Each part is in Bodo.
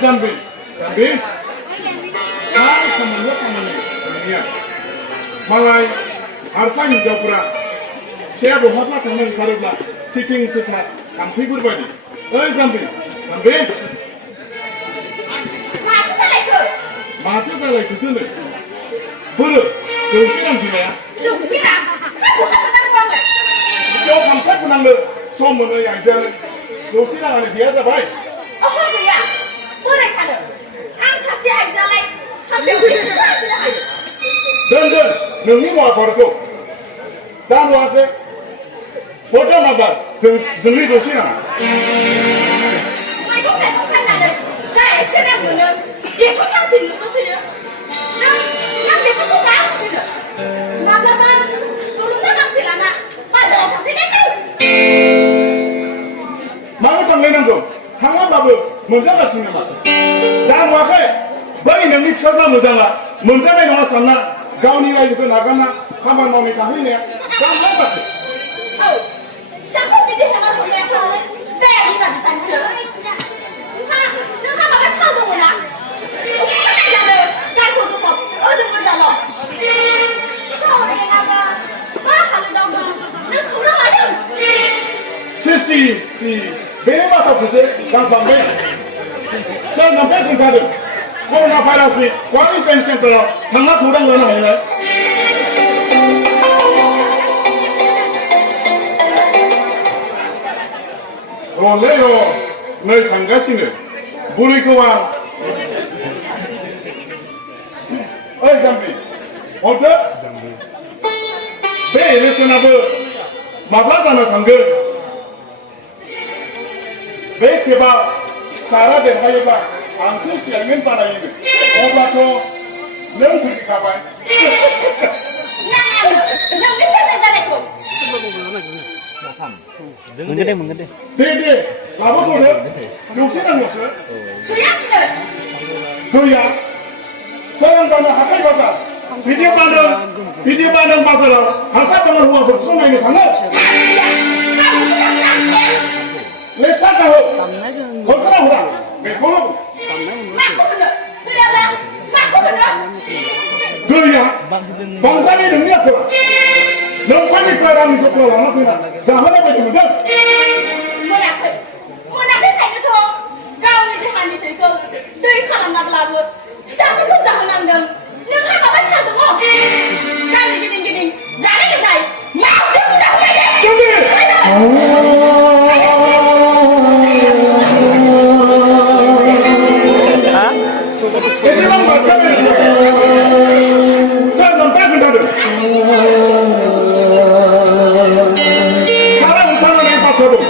Jaby. Nah, semuanya kemana? Ini. Malai harsa hinjaufora saya बहाबा थांनो ओंखारोब्ला सिटिं सिथा थाम्फैफोर बायदि ओइ जाम्बि माथो जालायखोसो होनो बोरो जौसे रां बिमाया बेयाव खामफ्लाय फोनांनो सम मोनो आइजोआनो जौसे राङानो गैया जाबाय ओहो गैया बोराय थानो आं सासे आइजोआलाय सानसेयाव बेसेबां होनो हायो दोन नोंनि माबाफोरखौ दा नुवाखै फट' माबार जोंनि जौसे राङा मैगं थाइगं फाननानै जा एसे रां मोनो बेखौ सानसेनिल'सो होयो नों बेफोरखौ मा बुजिनो माब्लाबा जलंगा गांसे लाना बाजाराव थांफैनांगौ मानो थांलायनांगौ थाङाबाबो मोनजागासिनो नामा दा नुवाखै बै नोंनि फिसाज्ला मोजाङा मोनजानाय नङा सानना गावनि रायजोखौ नागारना खामानि मावनो थाहैनाया गांला जाथो औ फिसाखौ बिदि हेगार हरनायाथ' जाया बिमा बिफानिसो नोंहा माबा थाव दङ ना अखा नायजानो गायखौ दङ ओजों गोजाल' फिसा हरनायाबा मा हालोदाव दं नों खौरां लादों सि बे बाथ्राखौसो गांबांबाय सोर नोंफ्राय खोन्थादों कर'ना भाइरासनि क्वारेन्टाइन सेन्टाराव थांना खौरां लानो हायोना र'लै नै थांगासिनो बुरैखौ आं ओइ जाम्बि हरदो बे इलेक्सनाबो माब्ला जानो थांगोन बे खेबा सारा देरहायोबा आंखौ चेयारमेन बानायोनो अब्लाथ' नों बुजिखाबाय नोंनि सेरनाय जानायखौ मोनगोन दे दे लाबोथ'दो जौसे रांल'सो गैया सोरांबानो हाथाय बाजार बिदि बादों बाजाराव हासार गोनां हौवाफोरखौ नायनो थाङो लेखा जाहो हरग्रा हरा बेखौल' गैया बांद्राय नोंनि आखला नोंथांनिफ्राय रांनि जखला लाना फैना जाहोनाय बायदि मोनदों मोनाखैखायनोथ' गावनि देहानि थैखौ दै खालामनाब्लाबो फिसाफोरखौ जाहोनांदों नोंहा माबा थार दङ गामि गिदिं जानाय लोंनाय मावजों एसेबां बारखाबाय सोर नोंथाङा खोन्थादों सारा ओंखारनानै बाथ्रा दं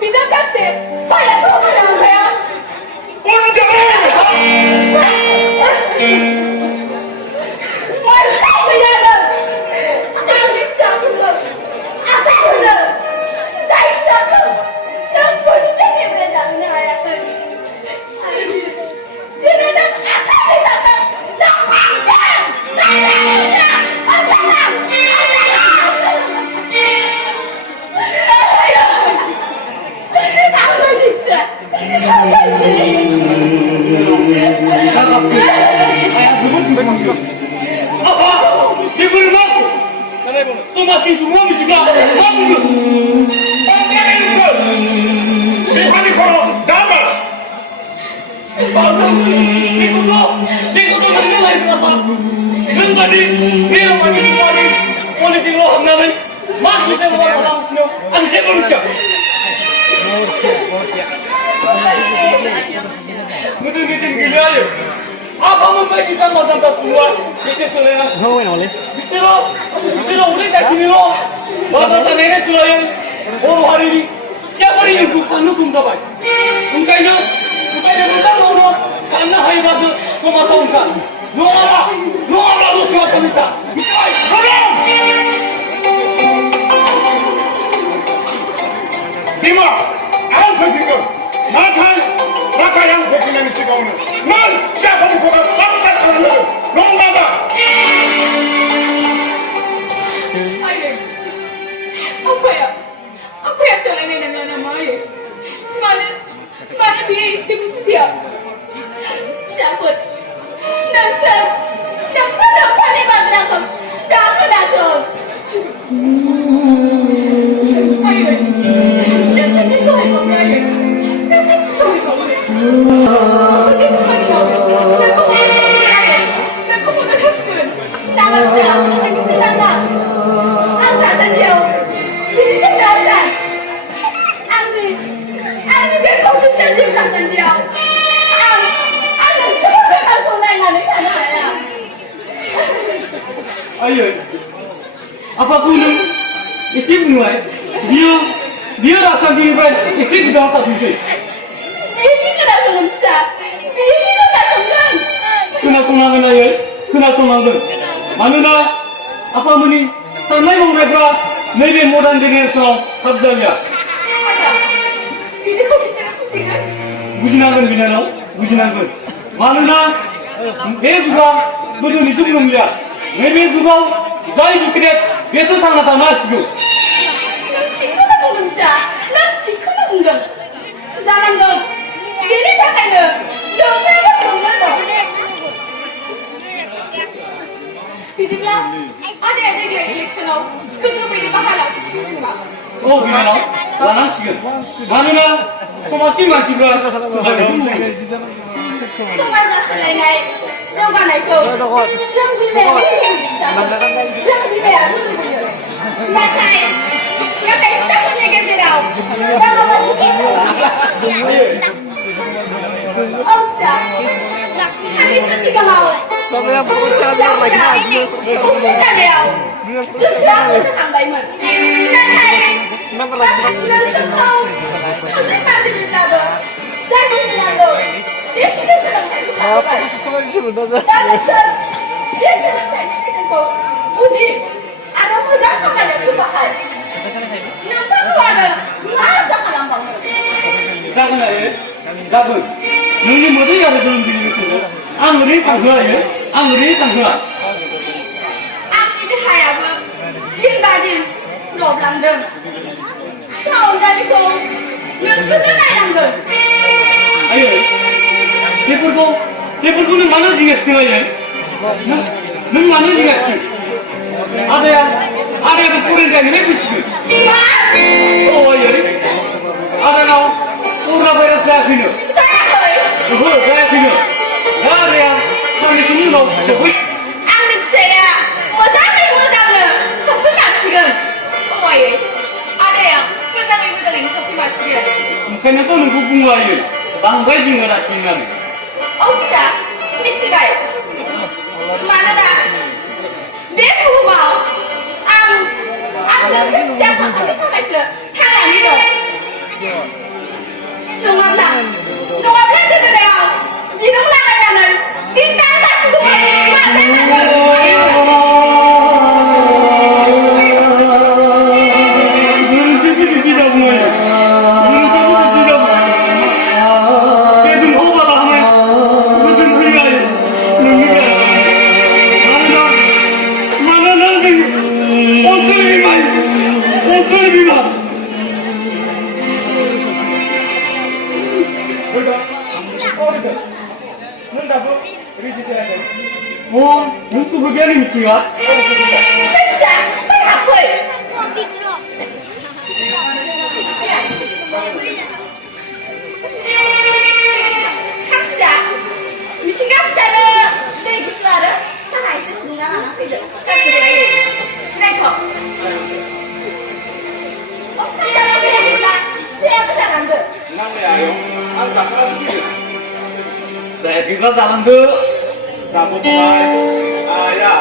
Bisa tak sih? Bayar tu mana saya? masih semua juga mampu. Bipani kono dama. Bagus, ikut menilai berapa. Dan tadi dia mandi politik lo hamil. Masih saya buat malam sini. Anjir berucap. Betul-betul gila ya. Apa membagi sama-sama semua? Kita selera. Bisa udah tak kini lo. Bahasa tanahnya selera. Boro hari ini siapa yang bukan hukum dapat? Mungkinnya bukan lo. Karena hari baru semua sahunkan. Lo apa lo siapa minta? Tolong! Bima, ang pagkikot. Maka yang pagkinan si kau na. Non, siapa bukan lakukan orang itu? Non baba. Apa ya soalnya dengan nama ya? Mana dia isi siap? Siapa? Nangsa dapat ni badrakum. Dah datang. Ayo. Jangan kasih soal kau ya. Jangan kasih soal kau. Ayo, apapun isi bunga, dia rasa diri isi tidak tak tujuh. Ini kena selesai. Ini kena selesai. Kena semangat ayo, kena semangat. Manuna, apa muni? Sanai mau mereka, maybe modern generation habdalnya. Ini kok bisa pusing? Bujinakan binai, bujinakan. Manuna, dia juga betul itu belum lihat. Maybe juga, saya buktikan besok tanggal juga. Nanti kena belanja, nanti kena enggak. Jangan dong. Ini tak ada. Jangan dong. Tidaklah ada dia election out. Kita beri pahala semua. Oh, gimana? Tanah sih. Mana somasi masih berasa sudah dulu. Semua selesai naik. Jangan naik kau. Jangan bimbang. Jangan bimbang. Nakai. Nakai siapa yang gerau? Jangan begitu. Oh, kami sudah mau. Soalnya berusaha lagi. Sudah dia. Terus siapa yang tambah iman? Nakai. Masih bisa ber. Jangan bilang. Dia sudah sedang Apa sih sebenarnya? Dia sedang tanya Budi, ada mudah pakai yang bahas. Nampak tu ada masa kalambang. Jangan ya, jangan. Nunggu mudi ada dalam diri itu. Angri tangguh ya, angri tangguh. Angri di hayat ber, hindadin, lob langdeng. Kau dari kau, yang sudah naik langdeng. Ayo, Bipul ni mana jingas kena ya? Nung mana jingas tu? Ada Bipul yang ni mesti. Oh ayo, ada kau pura beres dah kini. Oh saya kini. Ada yang kami sini lo, tapi. Angri saya, macam ni, sampai macam ni. Oh ayo, ada yang macam ni sampai macam ni. Kenapa tu nunggu bunga ayo? Banggai jingas nak tinggal. Oh bisa, ini cikai. Mana dah? Dia mau. Siapa kami pakai tu? Tangan ni tu. Nunggu apa tu dia? Di nunggu apa dia? Di tangan semua. Oh, nunggu berapa ni mesti ya? Bisa, saya hapus. नांलायायो आं जाखानासो फैदों जायाखैब्ला जालांदो जाबोबाय आइया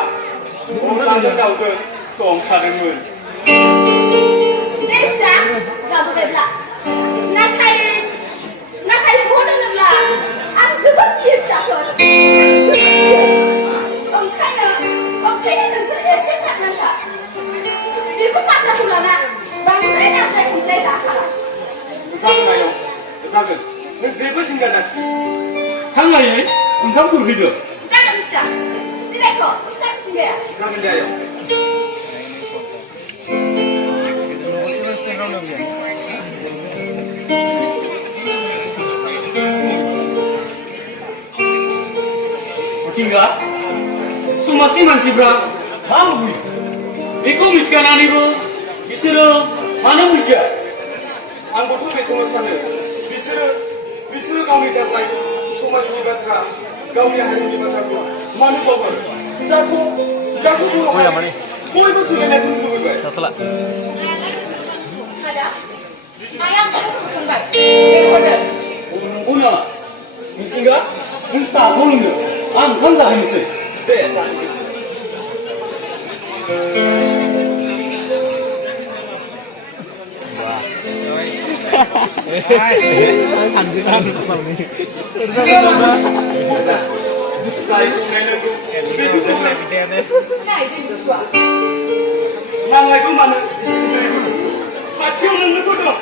अनलाजों दाउजों संखादोंमोन दे फिसा जाबोबायब्ला नाथाय बहन होनोब्ला आं जोबोद गियो फिसाफोर ओंखायनो नोंसोर एसे साननांखा बेफोर बाथ्राखौ लाना बांद्राय नांज्लाय खमज्लाय दाखाला जागोन आयं जागोन नों जेबो जिंगा दासि थांनायै ओंखाम खुरहैदो जागोन फिसा जिरायख' फिसा जिंगाया जागोन दे आयं Tinggal, समाजनि मानसिफ्रा मा लुबैयो बेखौ मिथिखानानैबो बिसोरो मानो बुजिया आंबोथ' बेखौनो सानो बिसोरो गावनि थाखाय समाजनि बाथ्रा गावनि हारिनि बाथ्राखौ मानो बावगारो दाथ' बर' हारि बयबो सोलायनायखौ लुबैबाय आदा आइया आंखौ बुंखांबाय लेंहरदो नंगौ नामा मिथिंगा नों साहाखौ लोंदो आं ओंखाम जाहैनोसै दे नांलायखौ मानो खाथियाव नोंनोथ' दं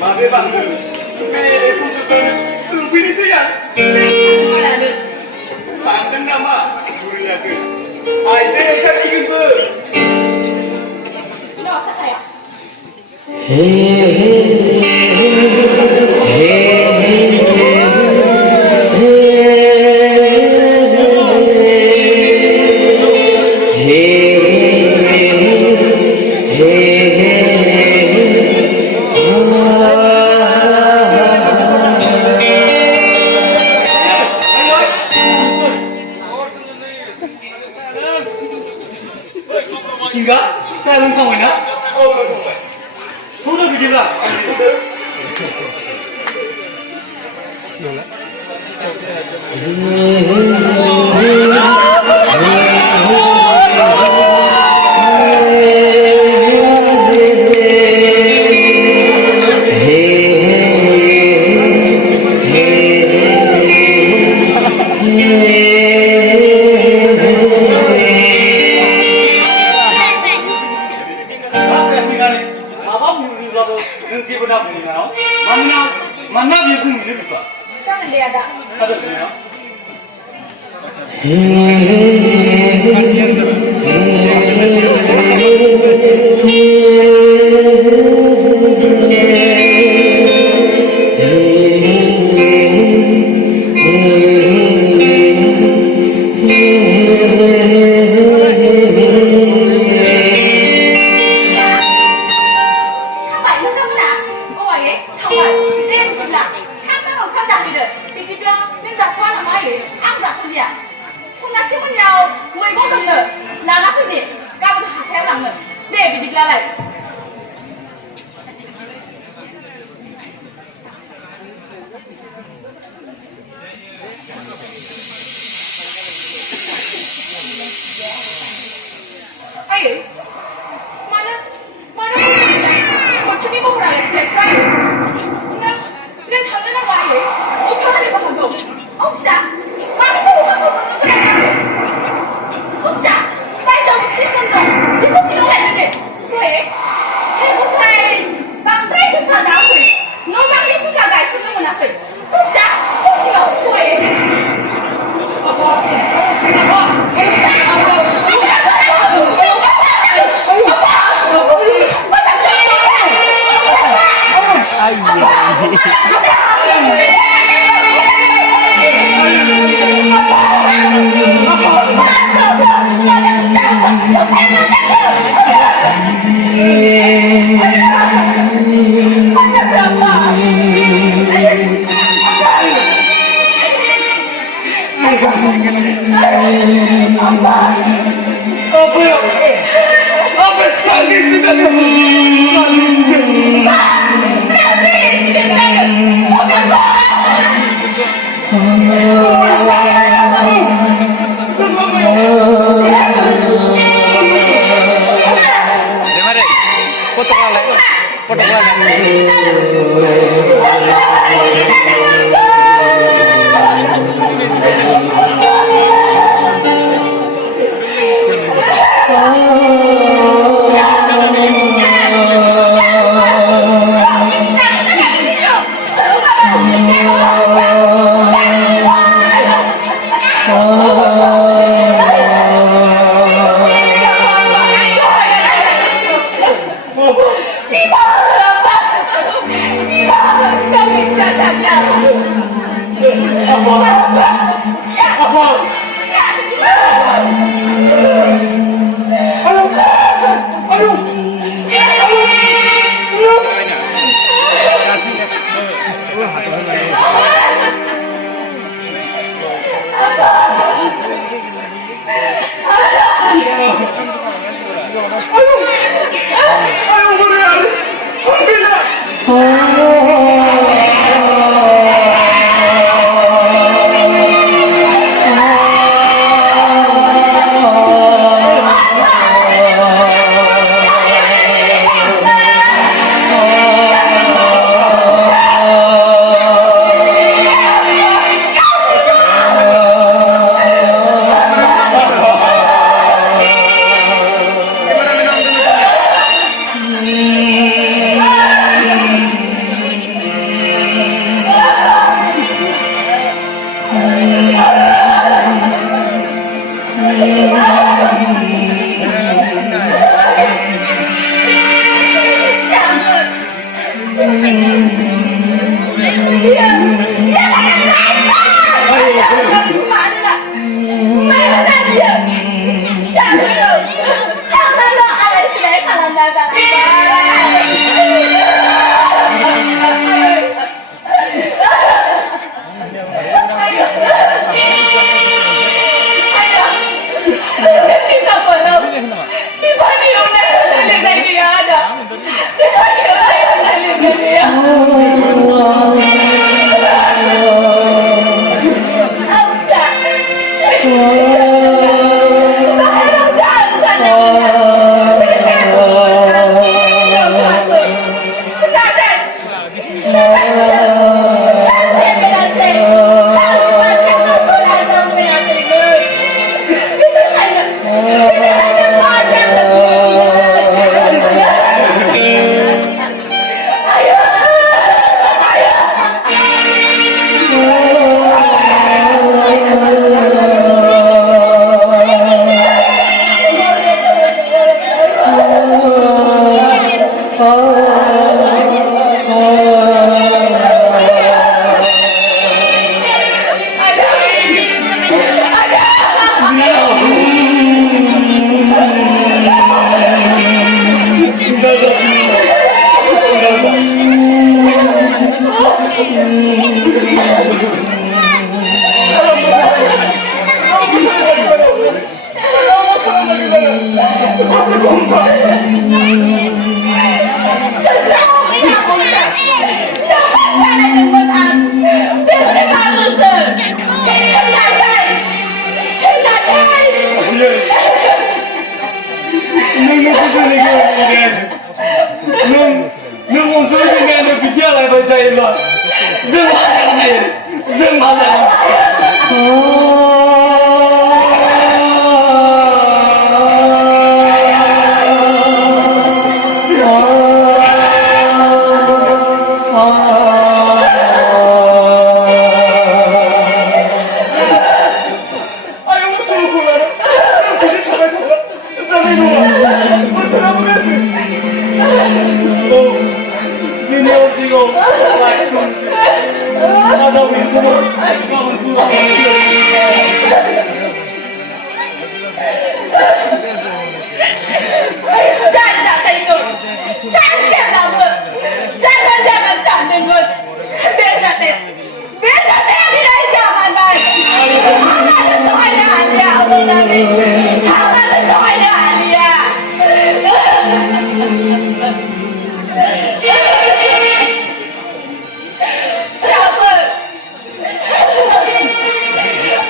माबे बांनो बे समजों सोंफैनोसै आं सानदों नामा बुरैयाखै आइजो ओंखारसिगोनबो Tinggal, saya lengkap mana? Oh, lengkap. Sudah begitulah. Mana dia tu ni lupa. Jangan dia ada. Ada tu ya. kotak lagi.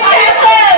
Ayah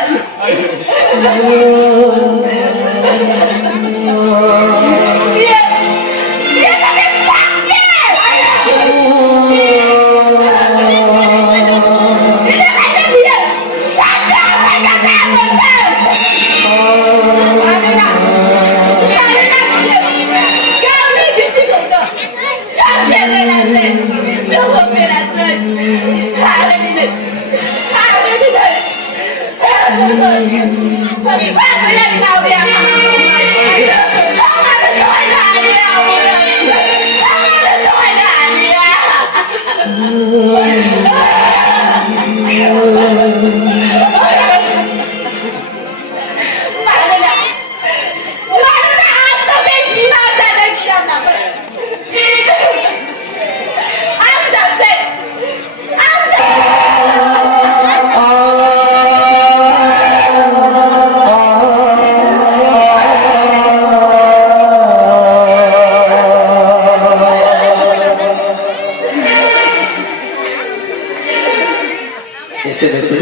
एसेनोसै